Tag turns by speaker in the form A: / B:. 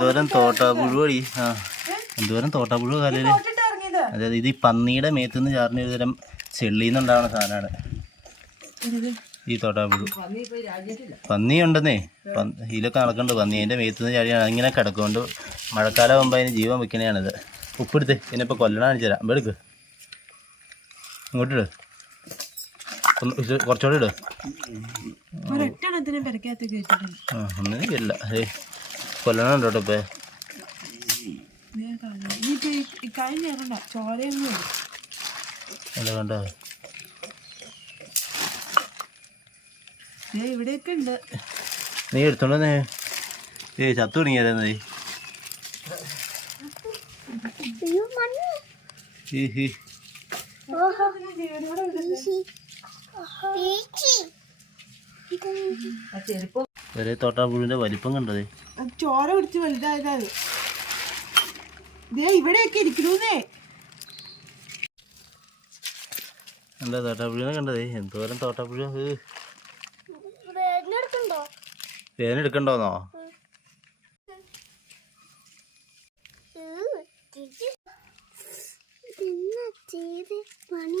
A: എന്തോരം തോട്ടാപ്പുഴുവടി ആ എന്തോരം തോട്ടാപ്പുഴു കാലയിൽ
B: തോട്ടിട്ട്
A: അതായത് ഇത് ഈ പന്നിയുടെ മേത്തുനിന്ന് ചാറിന് ഒരു തരം ചെള്ളിന്നുണ്ടാവുന്ന സാധനമാണ്. ഈ തോട്ടാപ്പുഴു പന്നി ഉണ്ടെന്നേ. ഇതിലൊക്കെ നടക്കുന്നുണ്ട് പന്നി അതിന്റെ മേത്തുനിന്ന് ചാടിയാണ് അങ്ങനെ കിടക്കുകൊണ്ട് മഴക്കാലം ആകുമ്പോൾ അതിന് ജീവൻ വെക്കണതാണിത് ഉപ്പെടുത്ത്. പിന്നെ ഇപ്പോൾ കൊല്ലണ കാണിച്ചു തരാം. ഇവിടെ എടുക്ക് ഇങ്ങോട്ടിട് കുറച്ചുകൂടെ ഇട്. ഒന്നിനും ഇല്ല. ഏയ്. കൊല്ലണുണ്ടോ കേട്ടോ ഇപ്പം അല്ല കണ്ടോ
B: ദേ ഇവിടെയൊക്കെ ഉണ്ട്.
A: നീ എടുത്തോണ്ടേ ഏ ചത്തു തുടങ്ങിയാലോ ചെരുപ്പ് ഒരേ തോട്ടാപ്പുഴുവിന്റെ വലിപ്പം കണ്ടത്
B: ചോര പിടിച്ച് വലുതായതാണ് ദേ ഇവിടെയൊക്കെ ഇരിക്കണേ
A: എന്താ തോട്ടാപ്പുഴുവിനെ കണ്ടത് എന്തോരം തോട്ടാപ്പുഴ വേദന എടുക്കണ്ടോന്നോ
C: ചെയ്ത് പണി